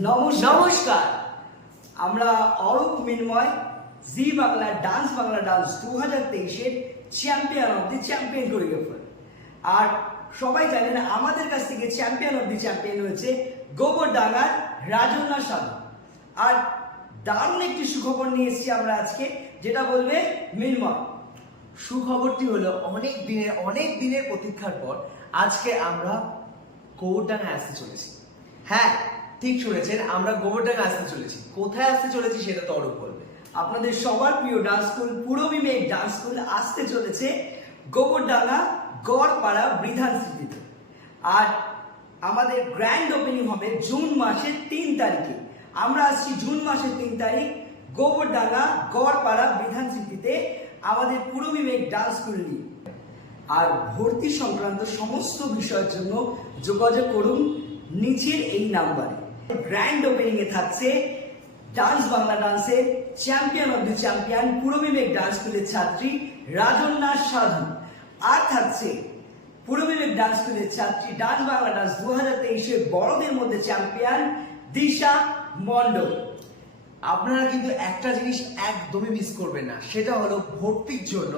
নমস্কার। আমরা অরূপ মিনময় জি বাংলা ডান্স 2023-এর champion of the champion choreographer. আর সবাই জানেন আমাদের কাছ থেকে চ্যাম্পিয়ন অফ দি চ্যাম্পিয়ন হয়েছে গোবরডাঙ্গার রাজন্যা সাধু। আর দারুণ একটি সুখবর নিয়ে এসেছি আমরা আজকে, যেটা বলবে মিনময়। সুখবরটি হলো অনেক দিনের প্রতীক্ষার পর আজকে আমরা গোবরডাঙ্গা আসতে চলেছি। হ্যাঁ, ঠিক শুনেছেন, আমরা গোবরডাঙ্গা আসতে চলেছি। কোথায় আসতে চলেছি সেটা তো অরূপ বলবে। আপনাদের সবার প্রিয় dance school Purabi Megh dance school আসতে চলেছে গোবরডাঙ্গা গড়পাড়া বিধান স্মৃতিতে। আর আমাদের গ্র্যান্ড ওপেনিং হবে জুন মাসের 3 তারিখে। আমরা আসছি জুন মাসের 3 তারিখ গোবরডাঙ্গা গড়পাড়া বিধান স্মৃতিতে আমাদের পূরবী মেঘ ডান্স স্কুল নিয়ে। আর ভর্তি সংক্রান্ত সমস্ত বিষয়ের জন্য যোগাযোগ করুন নিচের এই নাম্বারে। গ্র্যান্ড ওপেনিং এ থাকছে ডান্স বাংলা ডান্সের champion of the champion Purabi Megh dance স্কুলের ছাত্রী রাজন্যা সাধু। আর থাকছে পূরবী মেঘ ডান্স স্কুলের ছাত্রী ডান্স বাংলা ডান্স 2023-এর বড়দের মধ্যে চ্যাম্পিয়ন দিশা মণ্ডল। আপনারা কিন্তু একটা জিনিস একদমই মিস করবেন না, সেটা হলো ভর্তির জন্য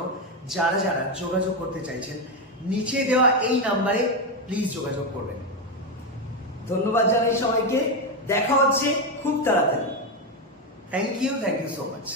যারা যোগাযোগ করতে চাইছেন নিচে দেওয়া এই নাম্বারে প্লিজ যোগাযোগ করবেন। ধন্যবাদ জানাই সবাইকে, দেখা হচ্ছে খুব তাড়াতাড়ি। Thank you so much.